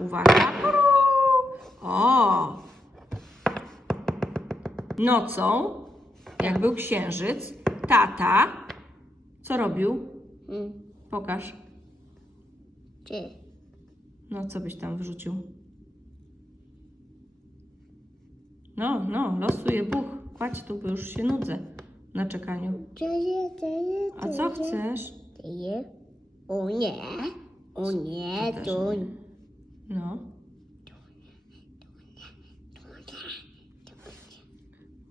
Uwaga. O! Nocą, jak był księżyc, tata co robił? Mm. Pokaż. Ty. No, co byś tam wrzucił? No, no, losuje Bóg. Kładź tu, bo już się nudzę na czekaniu. Dzieje, dzieje, A co chcesz? Dzieje. O nie. O nie, to nie. No.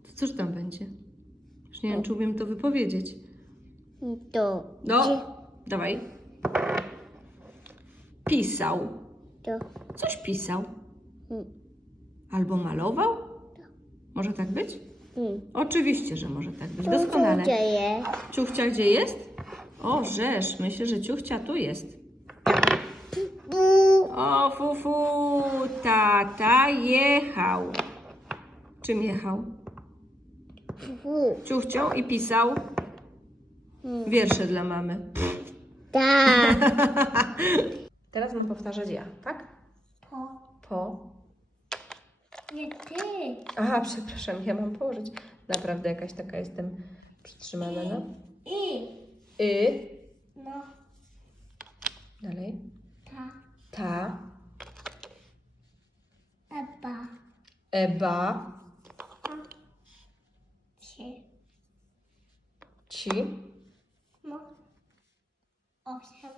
To cóż tam będzie? Już nie wiem, czy umiem to wypowiedzieć. to. No, dawaj. Pisał. To. Coś pisał. Mm. Albo malował? Może tak być? Mm. Oczywiście, że może tak być. Doskonale. dzieje? Ciuchcia gdzie jest? O, rzesz, myślę, że ciuchcia tu jest. O, fufu, tata jechał. Czym jechał? Fu. Ciuchcią i pisał Mm. wiersze dla mamy. Tak. Teraz mam powtarzać ja, tak? Po. Po. Nie ty. Aha, przepraszam, ja mam położyć. Naprawdę jakaś taka jestem przytrzymana, no. I. Y, No. dalej. Ta. Eba. eba, Trzy. ci, No. Osiem.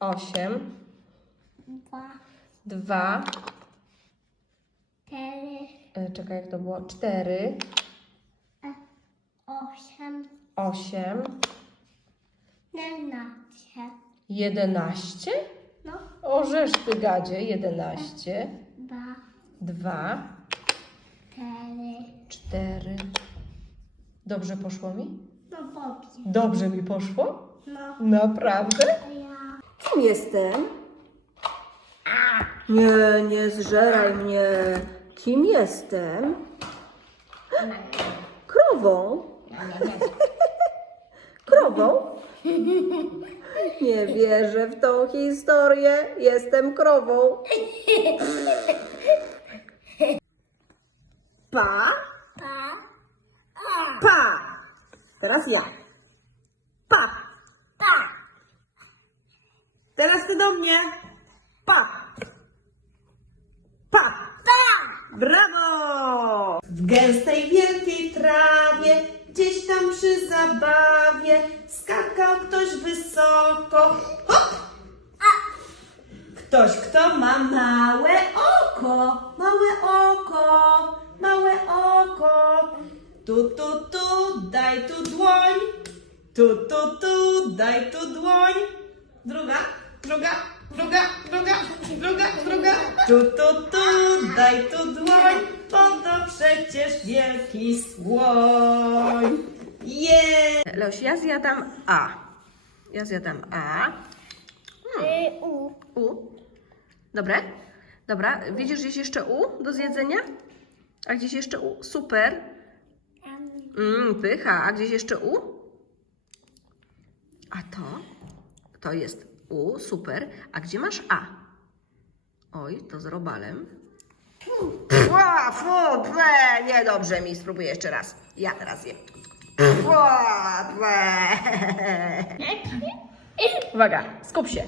osiem, Dwa. dwa, Cztery. e, czekaj jak to było, cztery, e, Osiem. osiem, Jedenaście. jedenaście. No. Orzesz ty gadzie, jedenaście, Dwa. dwa, Cztery. cztery. Dobrze poszło mi? No dobrze. Dobrze mi poszło? No. Naprawdę? Ja. Kim jestem? Nie, nie zżeraj mnie. Kim jestem? Krową. Krową? Nie wierzę w tą historię. Jestem krową. Pa? Pa. Pa. Teraz ja. Pa. Pa. Teraz ty do mnie. Pa. Pa. Pa. Brawo! W gęstej, wielkiej trawie, gdzieś tam przy zabawie, skakał ktoś wysoko. Hop! Ktoś, kto ma małe oko, małe oko, małe oko. Tu, tu, tu, daj tu dłoń. Tu, tu, tu, daj tu dłoń. Druga, druga, druga, druga, druga, druga. Tu, tu, tu, daj tu dłoń, bo to przecież wielki słoń. Je! Leoś, ja zjadam A. Ja zjadam A. Y, U. U. Dobre? Dobra, widzisz gdzieś jeszcze U do zjedzenia? A gdzieś jeszcze U? Super. Mmm, pycha. A gdzieś jeszcze U? A to? To jest U, super. A gdzie masz A? Oj, to z robalem. Ła, fu, ble, niedobrze mi. Spróbuję jeszcze raz. Ja teraz jem. Ble. Uwaga, skup się.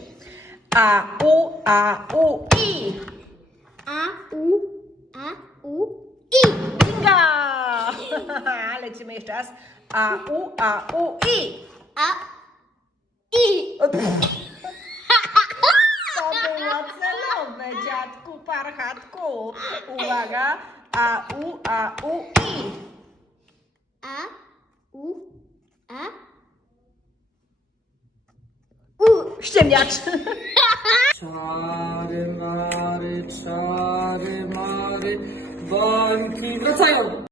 A, U, A, U, I. A. U. A. U. I. Binga! Lecimy jeszcze raz. A, U, A, U, I. A. I. To było celowe, dziadku parchatku. Uwaga. A, U, A, U, I. A. U. A. U. Ściemniacz. Czary mary, czary mary, bańki wracają.